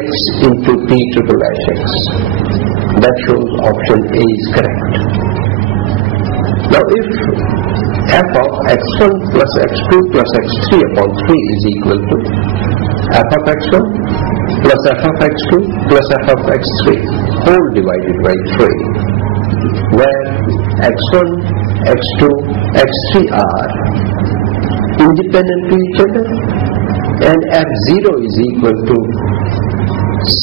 Ex into P triple dash X. That shows option A is correct. Now if f of x1 plus x2 plus x3 upon 3 is equal to f of x1 plus f of x2 plus f of x3 whole divided by 3, where x1, x2, x3 are independent to each other, and f0 is equal to c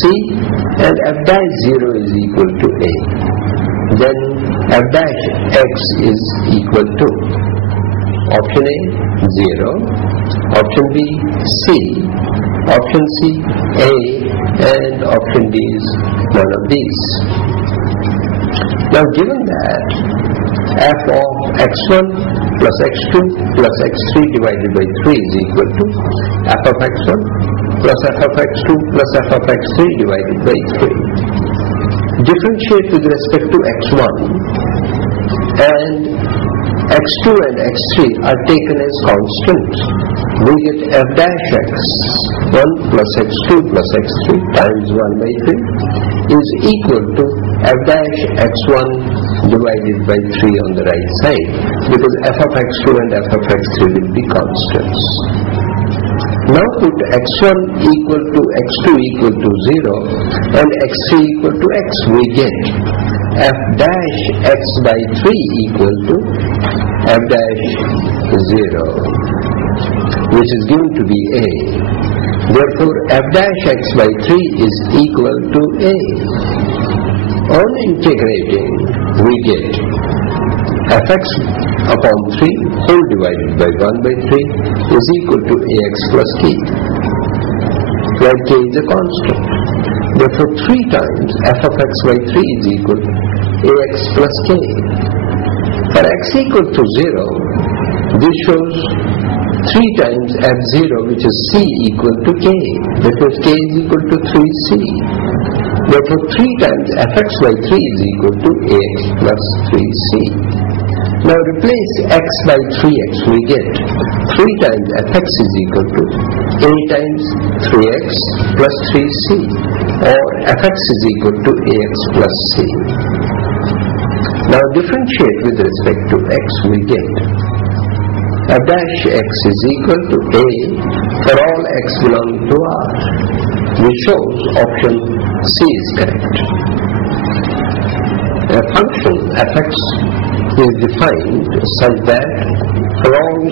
and f dash 0 is equal to a, then f dash x is equal to option A 0, option B C, option C A, and option D is none of these. Now given that f of x1 plus x2 plus x3 divided by 3 is equal to f of x1 plus f of x2 plus f of x3 divided by 3. Differentiate with respect to x1, and x2 and x3 are taken as constants. We get f dash x1 plus x2 plus x3 times 1 by 3 is equal to f dash x1 divided by 3 on the right side, because f of x2 and f of x3 will be constants. Now put x1 equal to x2 equal to 0 and x3 equal to x. We get f dash x by 3 equal to f dash 0, which is given to be a. Therefore f dash x by 3 is equal to a. On integrating, we get fx upon 3 whole divided by 1 by 3 is equal to ax plus k, where k is a constant. Therefore 3 times f of x by 3 is equal to ax plus k. For x equal to 0, this shows 3 times f0, which is c, equal to k, because k is equal to 3c. Therefore 3 times fx by 3 is equal to ax plus 3c. Now replace x by 3x, we get 3 times fx is equal to a times 3x plus 3c, or fx is equal to ax plus c. Now differentiate with respect to x, we get f dash x is equal to a for all x belonging to R, which shows option C is correct. A function fx is defined such that for all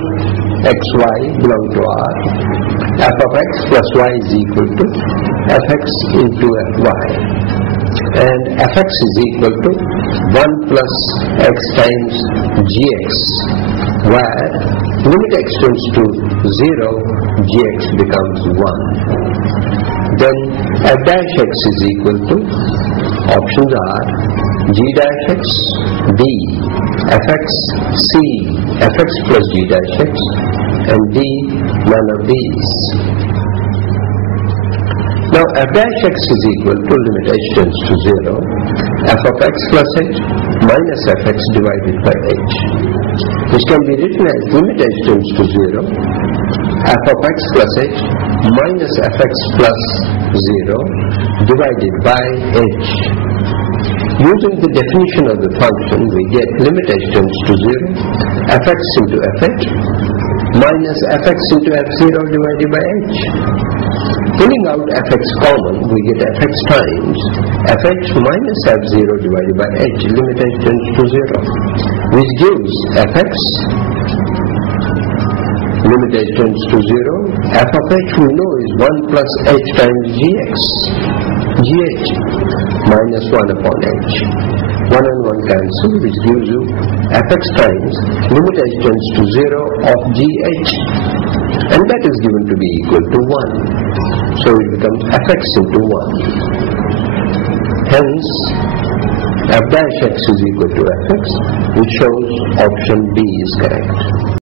xy belong to R, f of x plus y is equal to fx into fy, and fx is equal to 1 plus x times gx, where limit x tends to 0, gx becomes 1. Then f dash x is equal to, options are g dash x, d, fx, c, fx plus g dash x, and d, none of these. Now f dash x is equal to limit h tends to 0, f of x plus h minus fx divided by h, which can be written as limit h tends to 0, f of x plus h minus fx plus 0 divided by h. Using the definition of the function, we get limit h tends to 0, fx into fh minus fx into f0 divided by h. Pulling out fx common, we get fx times fh minus f0 divided by h, limit h tends to 0, which gives fx, limit h tends to 0, f of h we know is 1 plus h times gx, gh minus 1 upon h. 1 and 1 cancel, which gives you fx times limit h tends to 0 of gh, and that is given to be equal to 1. So it becomes fx into 1. Hence, f dash x is equal to fx, which shows option B is correct.